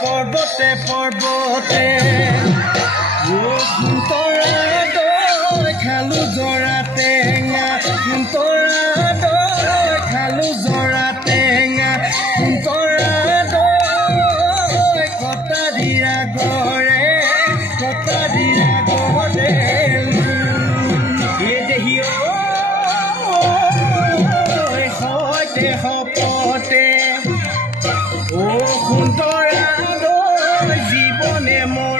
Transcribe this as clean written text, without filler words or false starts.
পৰ্বতে পৰ্বতে তৰা দৈ খালো জৰা টেঙা তৰা দৈ খালো জৰা টেঙা তৰা দৈ কটা দিয়া গৰে সৈতে সপতে সুন্দৰা জীৱনে মোৰ